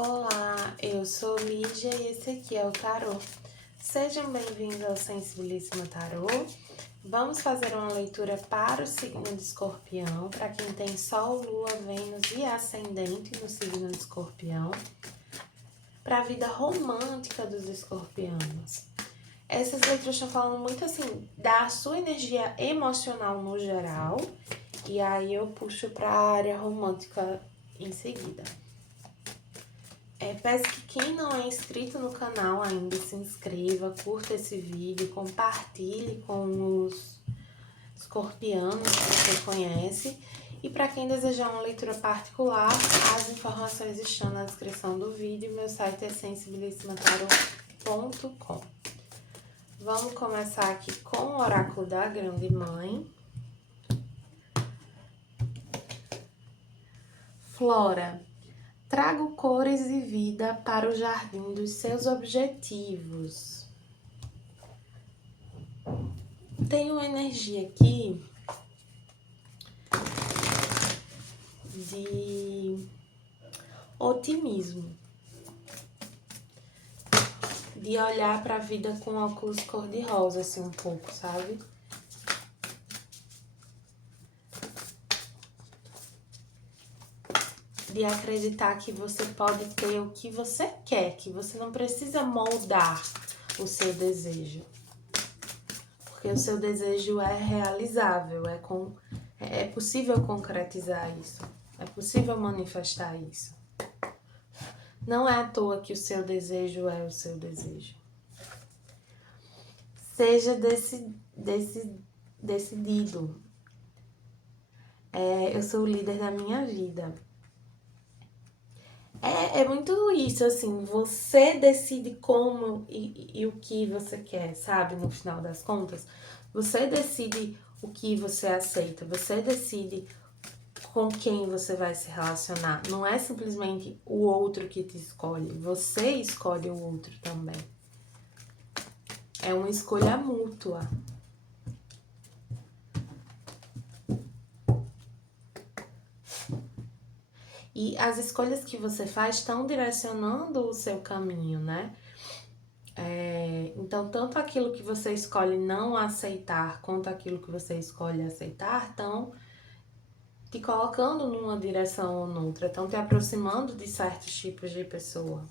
Olá, eu sou Lígia e esse aqui é o Tarô. Sejam bem-vindos ao Sensibilíssimo Tarô. Vamos fazer uma leitura para o signo de Escorpião, para quem tem Sol, Lua, Vênus e Ascendente no signo de Escorpião, para a vida romântica dos escorpianos. Essas leituras estão falando muito assim da sua energia emocional no geral, e aí eu puxo para a área romântica em seguida. Peço que quem não é inscrito no canal ainda se inscreva, curta esse vídeo, compartilhe com os escorpianos que você conhece. E para quem desejar uma leitura particular, as informações estão na descrição do vídeo. Meu site é sensibilissimatarot.com. Vamos começar aqui com o oráculo da Grande Mãe. Flora. Trago cores e vida para o jardim dos seus objetivos. Tem uma energia aqui de otimismo, de olhar para a vida com óculos cor-de-rosa, assim, um pouco, sabe? De acreditar que você pode ter o que você quer, que você não precisa moldar o seu desejo. Porque o seu desejo é realizável, é possível concretizar isso, é possível manifestar isso. Não é à toa que o seu desejo é o seu desejo. Seja decidido. Eu sou o líder da minha vida. É muito isso, assim, você decide como e o que você quer, sabe? No final das contas, você decide o que você aceita, você decide com quem você vai se relacionar. Não é simplesmente o outro que te escolhe, você escolhe o outro também. É uma escolha mútua. E as escolhas que você faz estão direcionando o seu caminho, né? Então, tanto aquilo que você escolhe não aceitar, quanto aquilo que você escolhe aceitar, estão te colocando numa direção ou noutra, estão te aproximando de certos tipos de pessoa.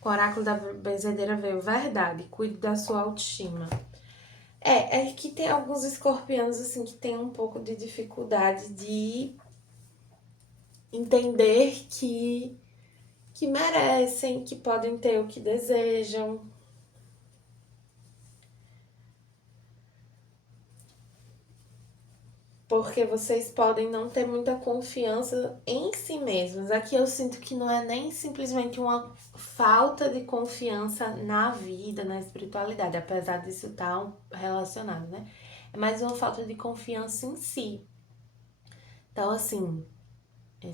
O oráculo da benzedeira veio, verdade, cuide da sua autoestima. É que tem alguns escorpianos, assim, que tem um pouco de dificuldade de entender que merecem, que podem ter o que desejam. Porque vocês podem não ter muita confiança em si mesmos. Aqui eu sinto que não é nem simplesmente uma falta de confiança na vida, na espiritualidade, apesar disso estar relacionado, né? É mais uma falta de confiança em si. Então, assim,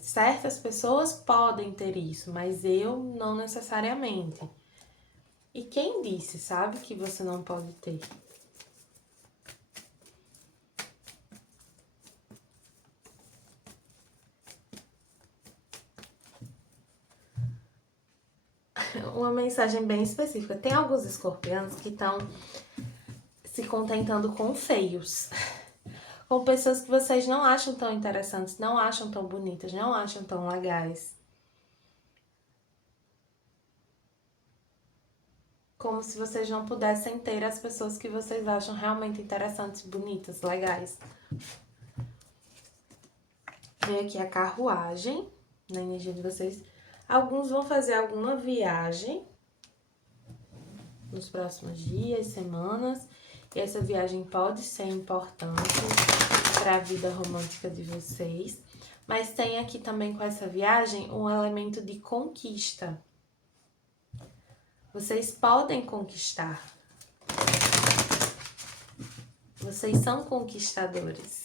certas pessoas podem ter isso, mas eu não necessariamente. E quem disse, sabe, que você não pode ter? Uma mensagem bem específica. Tem alguns escorpianos que estão se contentando com feios. Com pessoas que vocês não acham tão interessantes, não acham tão bonitas, não acham tão legais. Como se vocês não pudessem ter as pessoas que vocês acham realmente interessantes, bonitas, legais. Veio aqui a carruagem, na energia de vocês. Alguns vão fazer alguma viagem nos próximos dias, semanas. E essa viagem pode ser importante para a vida romântica de vocês. Mas tem aqui também com essa viagem um elemento de conquista. Vocês podem conquistar. Vocês são conquistadores.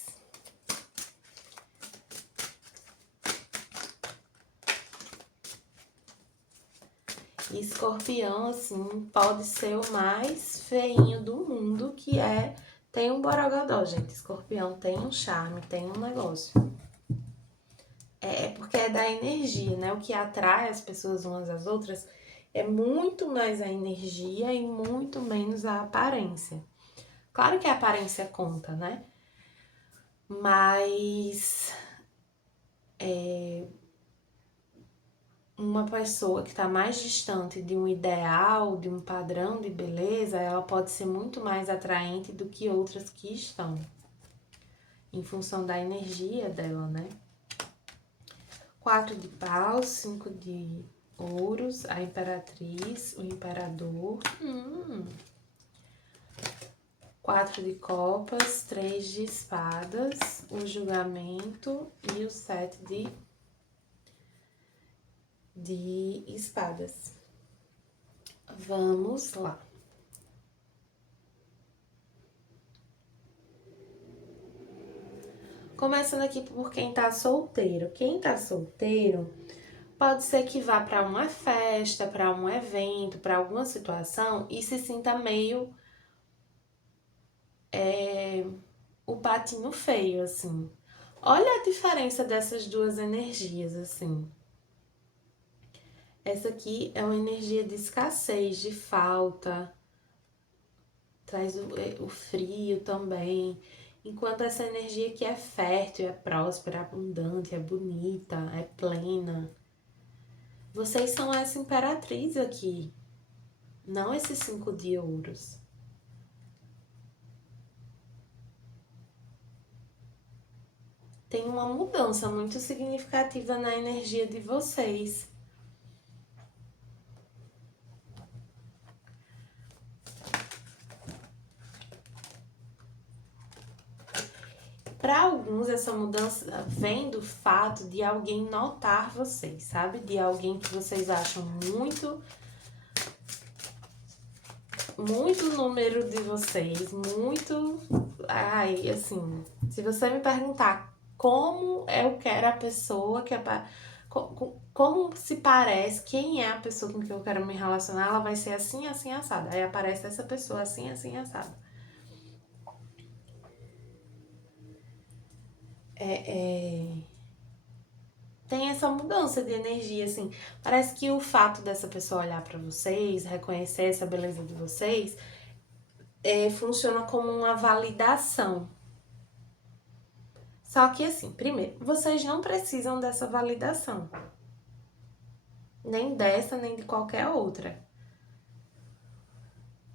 E Escorpião, assim, pode ser o mais feinho do mundo, que tem um borogodó, gente. Escorpião tem um charme, tem um negócio. Porque é da energia, né? O que atrai as pessoas umas às outras é muito mais a energia e muito menos a aparência. Claro que a aparência conta, né? Mas uma pessoa que está mais distante de um ideal, de um padrão de beleza, ela pode ser muito mais atraente do que outras que estão, em função da energia dela, né? 4 de paus, 5 de ouros, a imperatriz, o imperador. 4 de copas, 3 de espadas, o julgamento e o 7 de espadas. Vamos lá. Começando aqui por quem tá solteiro. Quem tá solteiro pode ser que vá para uma festa, para um evento, para alguma situação e se sinta meio o patinho feio, assim. Olha a diferença dessas duas energias, assim. Essa aqui é uma energia de escassez, de falta, traz o frio também. Enquanto essa energia aqui é fértil, é próspera, é abundante, é bonita, é plena. Vocês são essa imperatriz aqui, não esses 5 de ouros. Tem uma mudança muito significativa na energia de vocês. Para alguns, essa mudança vem do fato de alguém notar vocês, sabe? De alguém que vocês acham muito número de vocês, muito. Ai, assim, se você me perguntar como eu quero a pessoa que como se parece, quem é a pessoa com que eu quero me relacionar, ela vai ser assim, assim, assada. Aí aparece essa pessoa assim, assim, assada. Tem essa mudança de energia, assim. Parece que o fato dessa pessoa olhar pra vocês, reconhecer essa beleza de vocês, funciona como uma validação. Só que assim, primeiro, vocês não precisam dessa validação. Nem dessa, nem de qualquer outra.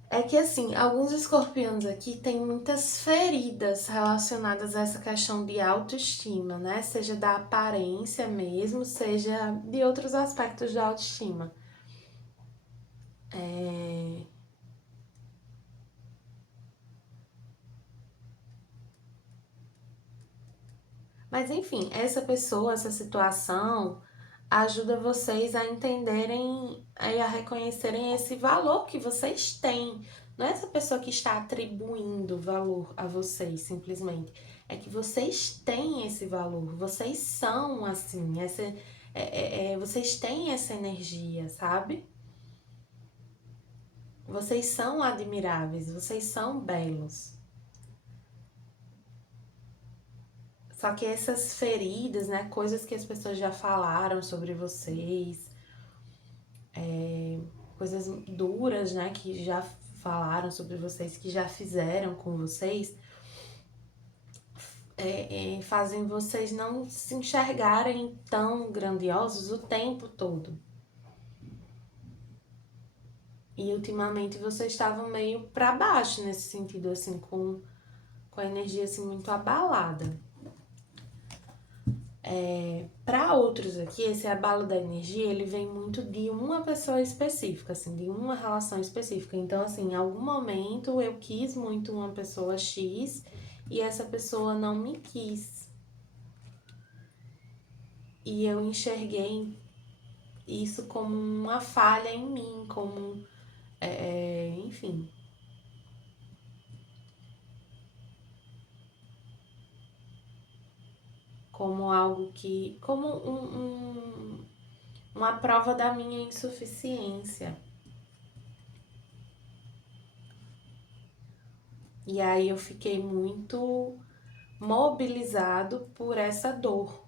É que assim, alguns escorpiões aqui têm muitas feridas relacionadas a essa questão de autoestima, né? Seja da aparência mesmo, seja de outros aspectos da autoestima. Mas enfim, essa pessoa, essa situação ajuda vocês a entenderem e a reconhecerem esse valor que vocês têm. Não é essa pessoa que está atribuindo valor a vocês, simplesmente. É que vocês têm esse valor, vocês são assim, vocês têm essa energia, sabe? Vocês são admiráveis, vocês são belos. Só que essas feridas, né, coisas que as pessoas já falaram sobre vocês, coisas duras, né, que já falaram sobre vocês, que já fizeram com vocês, fazem vocês não se enxergarem tão grandiosos o tempo todo. E ultimamente vocês estavam meio para baixo nesse sentido, assim, com a energia assim muito abalada. Para outros aqui, esse abalo da energia, ele vem muito de uma pessoa específica, assim, de uma relação específica. Então, assim, em algum momento eu quis muito uma pessoa X e essa pessoa não me quis. E eu enxerguei isso como uma falha em mim, como, enfim, como algo que, como uma prova da minha insuficiência. E aí eu fiquei muito mobilizado por essa dor.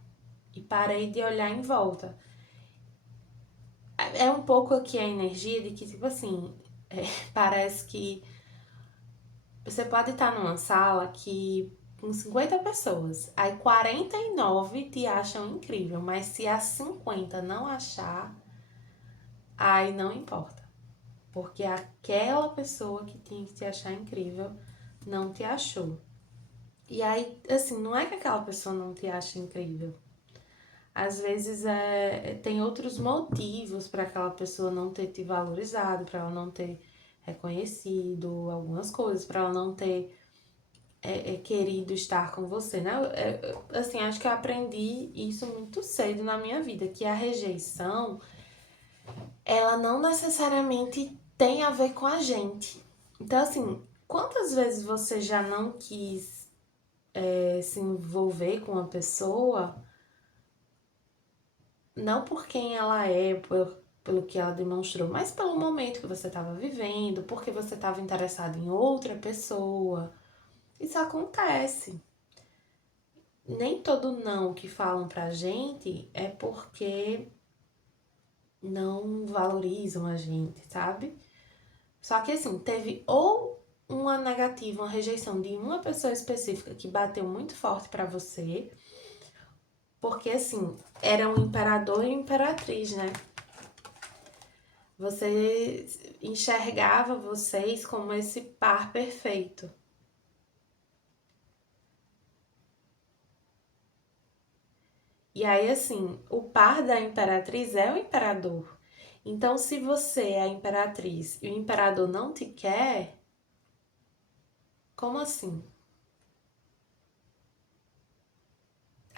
e parei de olhar em volta. É um pouco aqui a energia de que, tipo assim, parece que você pode estar numa sala que com 50 pessoas, aí 49 te acham incrível, mas se as 50 não achar, aí não importa. Porque aquela pessoa que tinha que te achar incrível não te achou. E aí, assim, não é que aquela pessoa não te acha incrível. Às vezes tem outros motivos para aquela pessoa não ter te valorizado, para ela não ter reconhecido algumas coisas, para ela não ter querido estar com você, né? Assim, acho que eu aprendi isso muito cedo na minha vida, que a rejeição, ela não necessariamente tem a ver com a gente. Então, assim, quantas vezes você já não quis se envolver com uma pessoa, não por quem ela é, pelo que ela demonstrou, mas pelo momento que você estava vivendo, porque você estava interessado em outra pessoa. Isso acontece. Nem todo não que falam pra gente é porque não valorizam a gente, sabe? Só que assim, teve ou uma negativa, uma rejeição de uma pessoa específica que bateu muito forte pra você, porque assim, era um imperador e uma imperatriz, né? Você enxergava vocês como esse par perfeito. E aí, assim, o par da imperatriz é o imperador. Então, se você é a imperatriz e o imperador não te quer, como assim?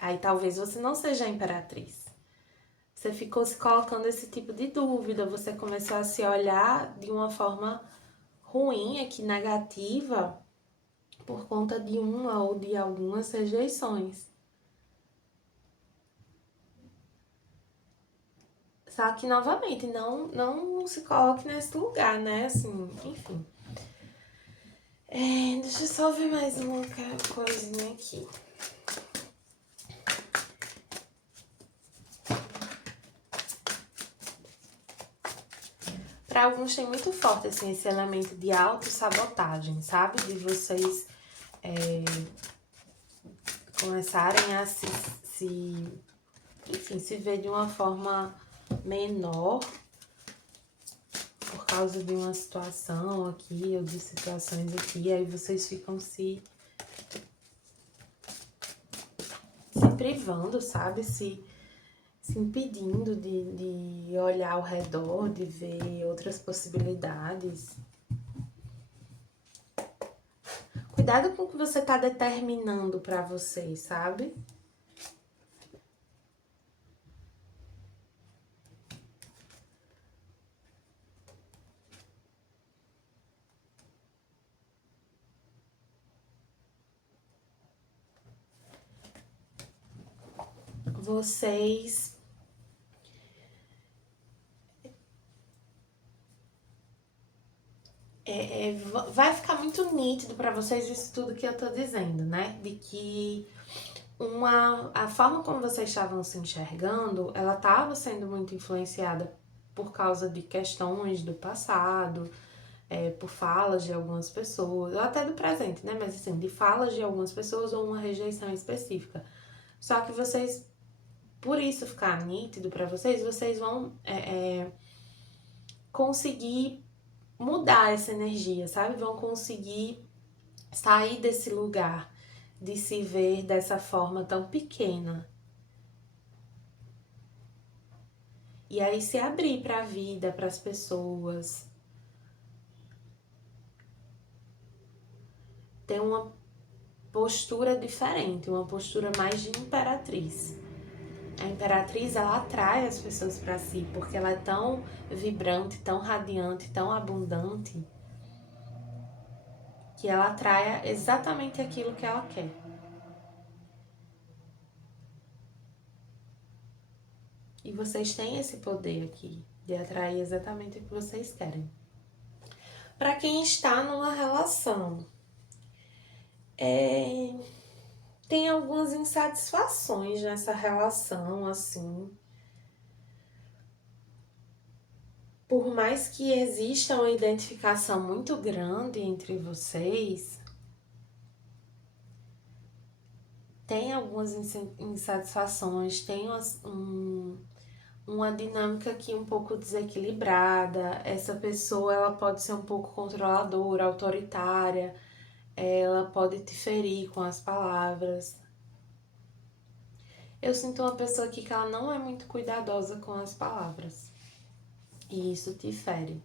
Aí talvez você não seja a imperatriz. Você ficou se colocando esse tipo de dúvida, você começou a se olhar de uma forma ruim, aqui negativa, por conta de uma ou de algumas rejeições. Só que, novamente, não se coloque nesse lugar, né? Assim, enfim. Deixa eu só ver mais uma coisinha aqui. Para alguns tem muito forte, assim, esse elemento de autossabotagem, sabe? De vocês começarem a enfim, se ver de uma forma menor por causa de uma situação aqui ou de situações aqui, aí vocês ficam se privando, sabe? Se impedindo de olhar ao redor, de ver outras possibilidades. Cuidado com o que você tá determinando pra vocês, sabe? Vocês vai ficar muito nítido para vocês isso tudo que eu tô dizendo, né? De que a forma como vocês estavam se enxergando, ela estava sendo muito influenciada por causa de questões do passado, por falas de algumas pessoas, ou até do presente, né? Mas assim, de falas de algumas pessoas ou uma rejeição específica. Só que vocês, por isso ficar nítido para vocês, vocês vão conseguir mudar essa energia, sabe? Vão conseguir sair desse lugar de se ver dessa forma tão pequena. E aí se abrir para a vida, para as pessoas. Ter uma postura diferente, uma postura mais de imperatriz. A imperatriz, ela atrai as pessoas para si, porque ela é tão vibrante, tão radiante, tão abundante, que ela atrai exatamente aquilo que ela quer. E vocês têm esse poder aqui de atrair exatamente o que vocês querem. Para quem está numa relação, tem algumas insatisfações nessa relação, assim. Por mais que exista uma identificação muito grande entre vocês, tem algumas insatisfações, tem uma dinâmica aqui um pouco desequilibrada. Essa pessoa, ela pode ser um pouco controladora, autoritária, ela pode te ferir com as palavras. Eu sinto uma pessoa aqui que ela não é muito cuidadosa com as palavras. E isso te fere.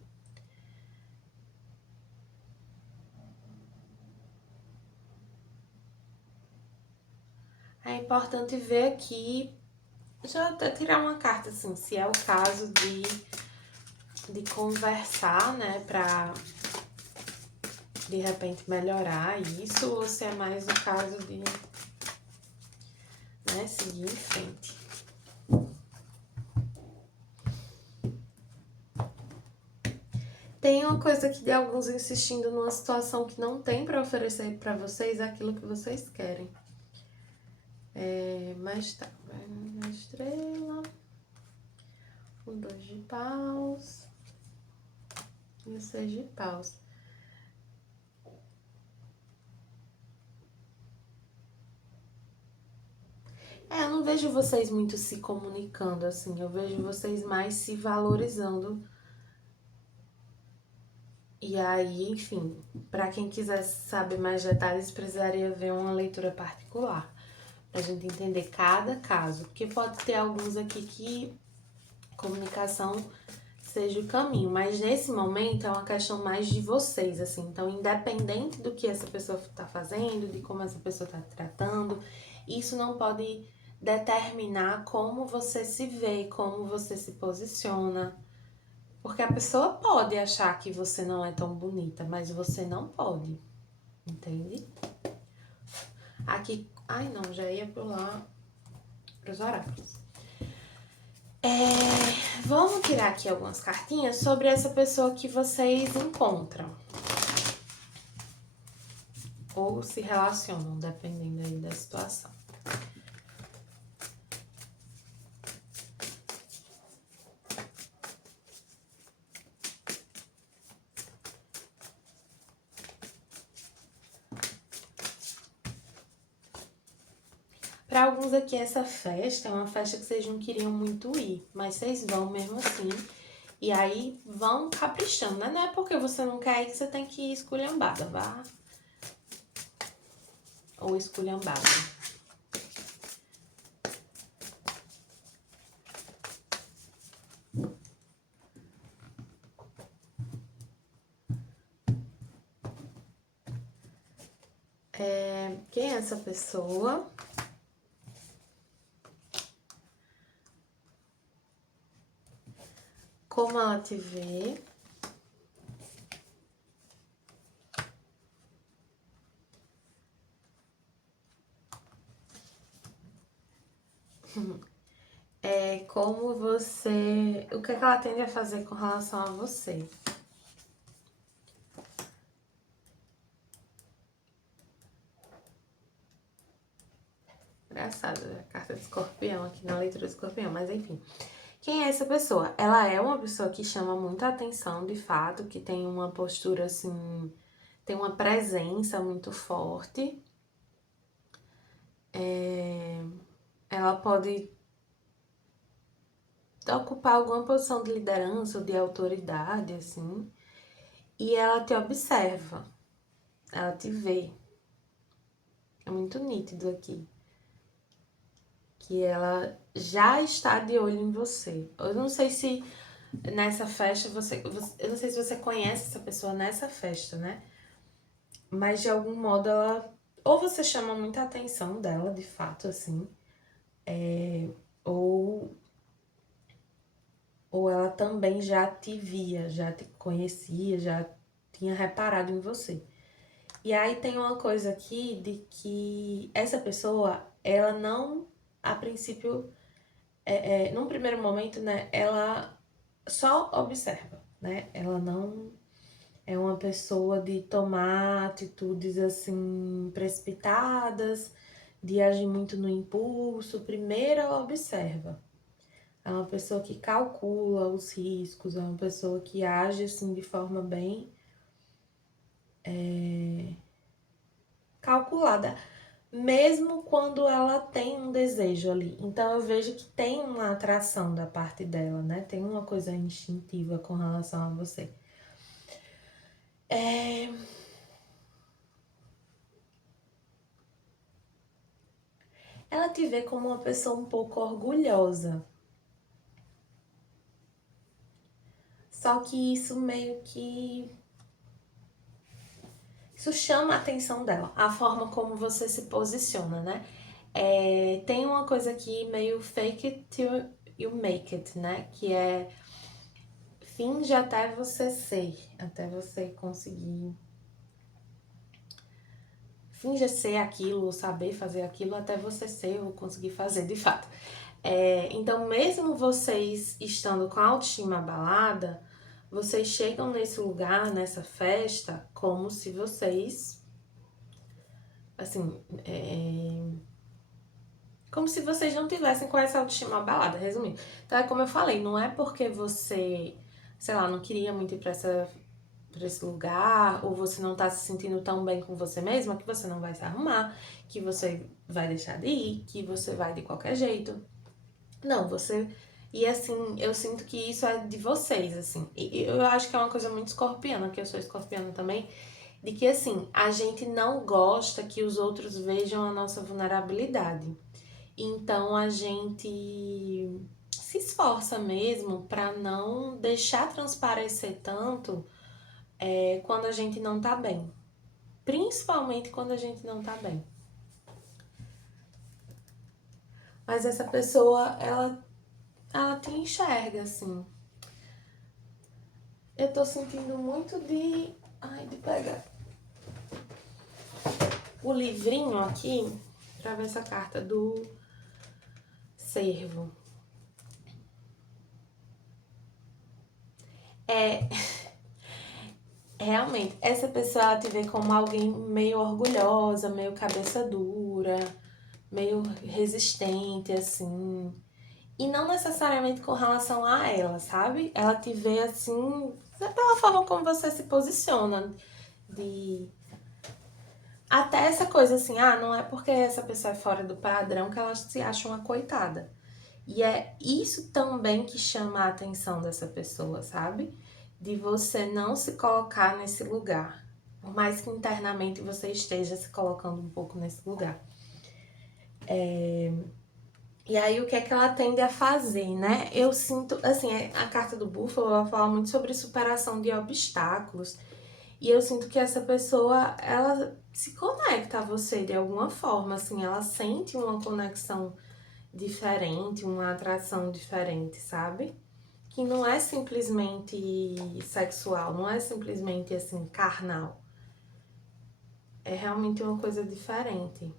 É importante ver aqui, deixa eu até tirar uma carta assim, se é o caso de conversar, né, pra de repente melhorar isso, ou se é mais o caso de, né, seguir em frente. Tem uma coisa aqui de alguns insistindo numa situação que não tem pra oferecer pra vocês aquilo que vocês querem. Mas tá, a estrela, o 2 de paus e o 6 de paus. Eu não vejo vocês muito se comunicando, assim. Eu vejo vocês mais se valorizando. E aí, enfim, para quem quisesse saber mais detalhes, precisaria ver uma leitura particular. Pra gente entender cada caso. Porque pode ter alguns aqui que comunicação seja o caminho. Mas nesse momento é uma questão mais de vocês, assim. Então, independente do que essa pessoa tá fazendo, de como essa pessoa tá tratando, isso não pode determinar como você se vê, como você se posiciona. Porque a pessoa pode achar que você não é tão bonita, mas você não pode. Entende? Aqui. Ai, não, já ia pular pros oráculos. Vamos tirar aqui algumas cartinhas sobre essa pessoa que vocês encontram. Ou se relacionam, dependendo aí da situação. Para alguns aqui, essa festa é uma festa que vocês não queriam muito ir, mas vocês vão mesmo assim. E aí vão caprichando, né? Não é porque você não quer ir que você tem que ir esculhambada, vá. Ou esculhambada. Quem é essa pessoa? Como ela te vê? Como você... O que é que ela tende a fazer com relação a você? Engraçado, a carta de escorpião aqui na leitura de escorpião, mas enfim. Quem é essa pessoa? Ela é uma pessoa que chama muita atenção, de fato, que tem uma postura assim, tem uma presença muito forte. Ela pode ocupar alguma posição de liderança ou de autoridade, assim, e ela te observa, ela te vê. É muito nítido aqui. Que ela já está de olho em você. Eu não sei se nessa festa eu não sei se você conhece essa pessoa nessa festa, né? Mas de algum modo ela... Ou você chama muita atenção dela, de fato, assim. Ou ela também já te via, já te conhecia, já tinha reparado em você. E aí tem uma coisa aqui de que essa pessoa, ela não, a princípio, num primeiro momento, né, ela só observa, né? Ela não é uma pessoa de tomar atitudes assim precipitadas, de agir muito no impulso. Primeiro ela observa. É uma pessoa que calcula os riscos, é uma pessoa que age assim de forma bem calculada, mesmo quando ela tem um desejo ali. Então eu vejo que tem uma atração da parte dela, né? Tem uma coisa instintiva com relação a você. Ela te vê como uma pessoa um pouco orgulhosa. Só que isso meio que... isso chama a atenção dela, a forma como você se posiciona, né? Tem uma coisa aqui meio fake it till you make it, né? Que é finge até você ser, até você conseguir. Finge ser aquilo, saber fazer aquilo, até você ser ou conseguir fazer de fato. Então, mesmo vocês estando com a autoestima abalada, vocês chegam nesse lugar, nessa festa, como se vocês, assim, como se vocês não tivessem com essa autoestima abalada, resumindo. Então, é como eu falei, não é porque você, sei lá, não queria muito ir pra esse lugar, ou você não tá se sentindo tão bem com você mesma, que você não vai se arrumar, que você vai deixar de ir, que você vai de qualquer jeito. Não, você... E assim, eu sinto que isso é de vocês, assim. E eu acho que é uma coisa muito escorpiana, que eu sou escorpiana também, de que assim, a gente não gosta que os outros vejam a nossa vulnerabilidade. Então a gente se esforça mesmo pra não deixar transparecer tanto quando a gente não tá bem. Principalmente quando a gente não tá bem. Mas essa pessoa, ela te enxerga, assim. Eu tô sentindo muito de... Ai, de pegar o livrinho aqui pra ver essa carta do Cervo. Realmente, essa pessoa ela te vê como alguém meio orgulhosa, meio cabeça dura, meio resistente, assim. E não necessariamente com relação a ela, sabe? Ela te vê assim, pela forma como você se posiciona. De... Até essa coisa assim, não é porque essa pessoa é fora do padrão que ela se acha uma coitada. E é isso também que chama a atenção dessa pessoa, sabe? De você não se colocar nesse lugar. Por mais que internamente você esteja se colocando um pouco nesse lugar. E aí, o que é que ela tende a fazer, né? Eu sinto, assim, a carta do búfalo, ela fala muito sobre superação de obstáculos. E eu sinto que essa pessoa, ela se conecta a você de alguma forma, assim, ela sente uma conexão diferente, uma atração diferente, sabe? Que não é simplesmente sexual, não é simplesmente, assim, carnal. É realmente uma coisa diferente.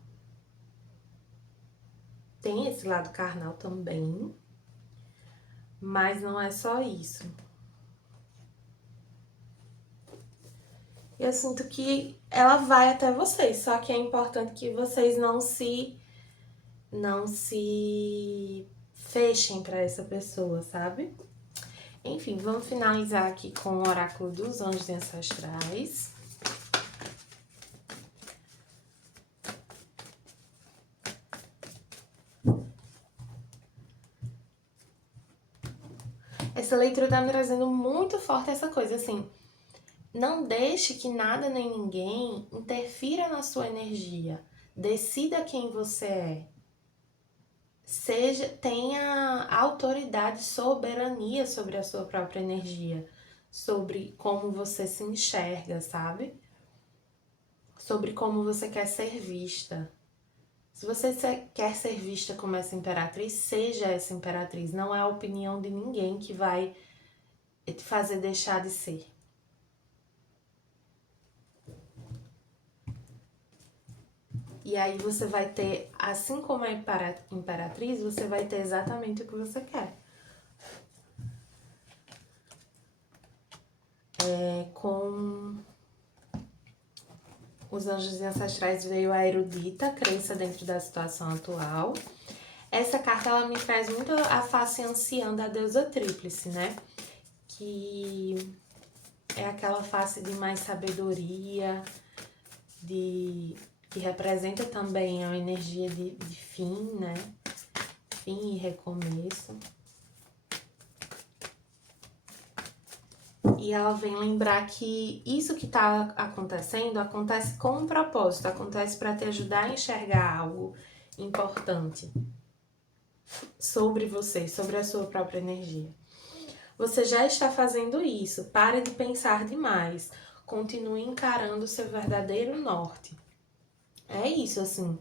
Tem esse lado carnal também, mas não é só isso. Eu sinto que ela vai até vocês, só que é importante que vocês não se fechem para essa pessoa, sabe? Enfim, vamos finalizar aqui com o oráculo dos anjos ancestrais. Essa leitura tá me trazendo muito forte essa coisa, assim, não deixe que nada nem ninguém interfira na sua energia. Decida quem você é. Tenha autoridade, soberania sobre a sua própria energia, sobre como você se enxerga, sabe? Sobre como você quer ser vista. Se você quer ser vista como essa imperatriz, seja essa imperatriz. Não é a opinião de ninguém que vai te fazer deixar de ser. E aí você vai ter, assim como a imperatriz, você vai ter exatamente o que você quer. Com os anjos ancestrais veio a erudita, crença dentro da situação atual. Essa carta, ela me traz muito a face anciã da deusa tríplice, né? Que é aquela face de mais sabedoria, que representa também a energia de fim, né? Fim e recomeço. E ela vem lembrar que isso que tá acontecendo, acontece com um propósito, acontece para te ajudar a enxergar algo importante sobre você, sobre a sua própria energia. Você já está fazendo isso, pare de pensar demais, continue encarando o seu verdadeiro norte. É isso, assim,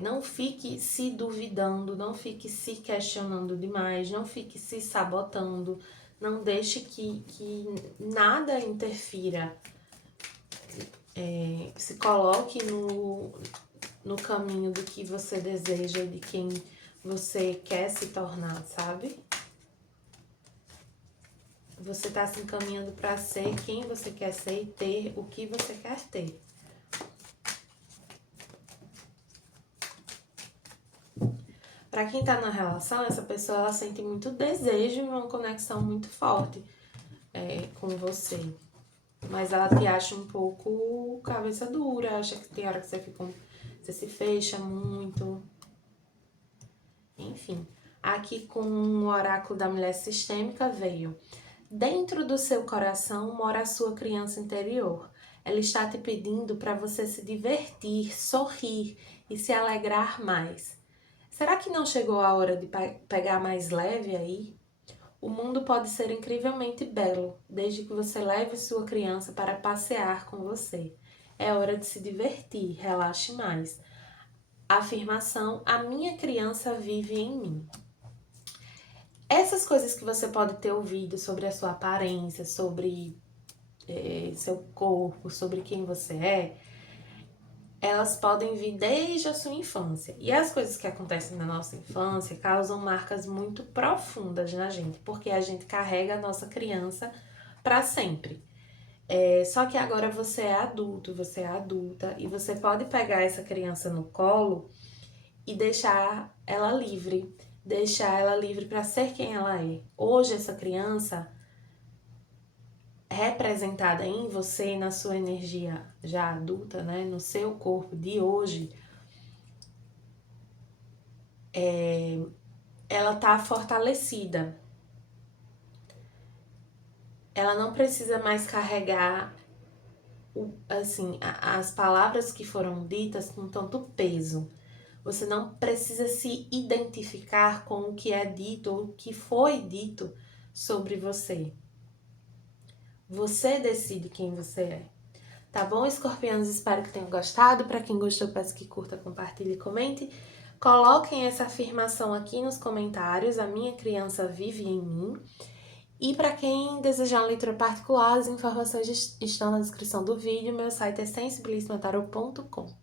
não fique se duvidando, não fique se questionando demais, não fique se sabotando, não deixe que nada interfira. Se coloque no caminho do que você deseja, de quem você quer se tornar, sabe? Você tá se encaminhando para ser quem você quer ser e ter o que você quer ter. Para quem tá na relação, essa pessoa ela sente muito desejo e uma conexão muito forte com você. Mas ela te acha um pouco cabeça dura, acha que tem hora que você se fecha muito. Enfim, aqui com o oráculo da mulher sistêmica veio: dentro do seu coração mora a sua criança interior. Ela está te pedindo para você se divertir, sorrir e se alegrar mais. Será que não chegou a hora de pegar mais leve aí? O mundo pode ser incrivelmente belo, desde que você leve sua criança para passear com você. É hora de se divertir, relaxe mais. Afirmação: a minha criança vive em mim. Essas coisas que você pode ter ouvido sobre a sua aparência, sobre seu corpo, sobre quem você é, elas podem vir desde a sua infância. E as coisas que acontecem na nossa infância causam marcas muito profundas na gente, porque a gente carrega a nossa criança para sempre. Só que agora você é adulto, você é adulta, e você pode pegar essa criança no colo e deixar ela livre para ser quem ela é. Hoje essa criança representada em você, na sua energia já adulta, né, no seu corpo de hoje, ela tá fortalecida. Ela não precisa mais carregar assim, as palavras que foram ditas com tanto peso. Você não precisa se identificar com o que é dito ou o que foi dito sobre você. Você decide quem você é. Tá bom, escorpianos? Espero que tenham gostado. Para quem gostou, peço que curta, compartilhe e comente. Coloquem essa afirmação aqui nos comentários. A minha criança vive em mim. E para quem desejar uma leitura particular, as informações estão na descrição do vídeo. Meu site é sensibilismatarot.com.